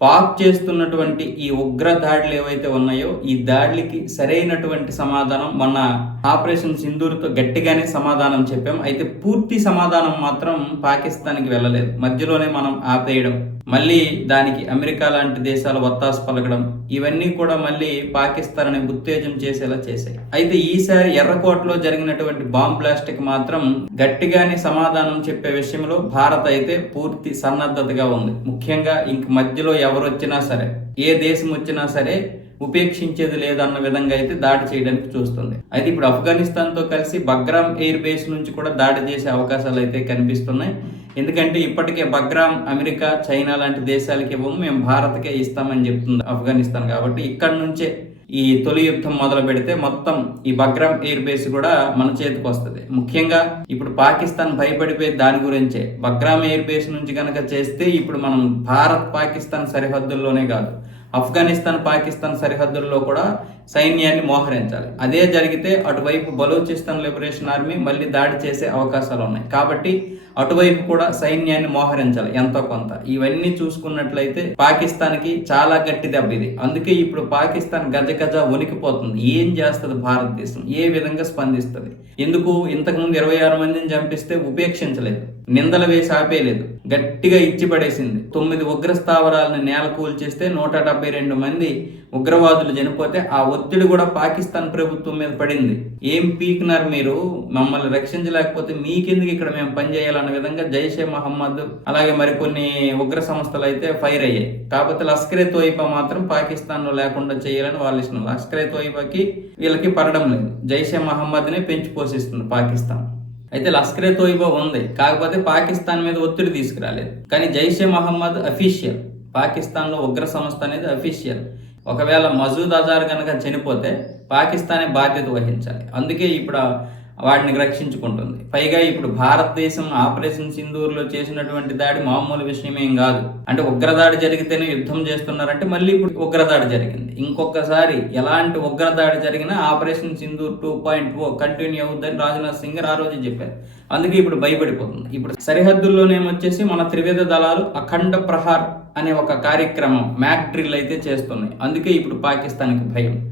పాక్ చేస్తున్నటువంటి ఈ ఉగ్ర దాడులు ఏవైతే ఉన్నాయో ఈ దాడులకి సరైనటువంటి సమాధానం మొన్న ఆపరేషన్ సింధూర్తో గట్టిగానే సమాధానం చెప్పాం. అయితే పూర్తి సమాధానం మాత్రం పాకిస్తాన్కి వెళ్ళలేదు. మధ్యలోనే మనం ఆపేయడం. మళ్ళీ దానికి అమెరికా లాంటి దేశాలు వత్తాసు పలకడం ఇవన్నీ కూడా మళ్ళీ పాకిస్తాన్ ఉత్తేజం చేసేలా చేశాయి. అయితే ఈసారి ఎర్రకోటలో జరిగినటువంటి బాంబ్ బ్లాస్ట్కి మాత్రం గట్టిగానే సమాధానం చెప్పే విషయంలో భారత్ అయితే పూర్తి సన్నద్ధతగా ఉంది. ముఖ్యంగా ఇంక మధ్యలో ఎవరు వచ్చినా సరే ఏ దేశం వచ్చినా సరే ఉపేక్షించేది లేదన్న విధంగా అయితే దాడి చేయడానికి చూస్తుంది. అయితే ఇప్పుడు ఆఫ్ఘనిస్తాన్తో కలిసి బగ్రామ్ ఎయిర్ బేస్ నుంచి కూడా దాడి చేసే అవకాశాలు అయితే కనిపిస్తున్నాయి. ఎందుకంటే ఇప్పటికే బగ్రామ్ అమెరికా చైనా లాంటి దేశాలకి ఇవ్వము మేము భారత్కే ఇస్తామని చెప్తుంది ఆఫ్ఘనిస్తాన్ కాబట్టి ఇక్కడ నుంచే ఈ తొలి యుద్ధం మొదలు పెడితే మొత్తం ఈ బగ్రామ్ ఎయిర్ బేస్ కూడా మన చేతికి వస్తుంది. ముఖ్యంగా ఇప్పుడు పాకిస్తాన్ భయపడిపోయే దాని గురించే. బగ్రామ్ ఎయిర్ బేస్ నుంచి కనుక చేస్తే ఇప్పుడు మనం భారత్ పాకిస్తాన్ సరిహద్దుల్లోనే కాదు. ఆఫ్ఘనిస్తాన్ పాకిస్తాన్ సరిహద్దుల్లో కూడా సైన్యాన్ని మోహరించాలి. అదే జరిగితే అటువైపు బలూచిస్తాన్ లిబరేషన్ ఆర్మీ మళ్ళీ దాడి చేసే అవకాశాలు ఉన్నాయి. కాబట్టి అటువైపు కూడా సైన్యాన్ని మోహరించాలి ఎంతో కొంత. ఇవన్నీ చూసుకున్నట్లయితే పాకిస్తాన్కి చాలా గట్టి దెబ్బ ఇది. అందుకే ఇప్పుడు పాకిస్తాన్ గజ గజ వణికిపోతుంది. ఏం చేస్తుంది భారతదేశం? ఏ విధంగా స్పందిస్తుంది? ఎందుకు ఇంతకుముందు ఇరవై ఆరు మందిని చంపిస్తే ఉపేక్షించలేదు. నిందలు వేసి ఆపేయలేదు గట్టిగా ఇచ్చి పడేసింది. తొమ్మిది ఉగ్ర స్థావరాలను నేల కూల్చేస్తే నూట డెబ్బై రెండు మంది ఉగ్రవాదులు చనిపోతే ఆ ఒత్తిడి కూడా పాకిస్తాన్ ప్రభుత్వం మీద పడింది. ఏం పీకినారు మీరు? మమ్మల్ని రక్షించలేకపోతే మీకెందుకు ఇక్కడ మేము పనిచేయాలన్న విధంగా జైషే మహమ్మద్ అలాగే మరికొన్ని ఉగ్ర సంస్థలు అయితే ఫైర్ అయ్యాయి. కాకపోతే లస్కరే తోయిబా మాత్రం పాకిస్తాన్లో లేకుండా చేయాలని వాళ్ళు ఇష్టం లస్కరే తోయిబాకి వీళ్ళకి పడడం లేదు. జైషే మహమ్మద్నే పెంచి పోషిస్తుంది పాకిస్తాన్. అయితే లష్కరే తోయిబా ఉంది. కాకపోతే పాకిస్తాన్ మీద ఒత్తిడి తీసుకురాలేదు. కానీ జైషే మహమ్మద్ అఫీషియల్. పాకిస్తాన్లో ఉగ్ర సంస్థ అనేది అఫీషియల్. ఒకవేళ మజూద్ అజార్ కనుక చనిపోతే పాకిస్తానే బాధ్యత వహించాలి. అందుకే ఇప్పుడు వాటిని రక్షించుకుంటుంది. పైగా ఇప్పుడు భారతదేశం ఆపరేషన్ సింధూర్లో చేసినటువంటి దాడి మామూలు విషయమేం కాదు. అంటే ఉగ్రదాడి జరిగితేనే యుద్ధం చేస్తున్నారంటే మళ్ళీ ఇప్పుడు ఉగ్రదాడి జరిగింది. ఇంకొకసారి ఎలాంటి ఉగ్రదాడి జరిగినా operation Sindoor two point O continue అవుద్దని రాజ్నాథ్ సింగ్ ఆ రోజు చెప్పారు. అందుకే ఇప్పుడు భయపడిపోతుంది. ఇప్పుడు సరిహద్దుల్లోనేమొచ్చేసి మన త్రివిధ దళాలు అఖండ ప్రహార్ అనే ఒక కార్యక్రమం మ్యాక్ డ్రిల్ అయితే చేస్తున్నాయి. అందుకే ఇప్పుడు పాకిస్తాన్కి భయం.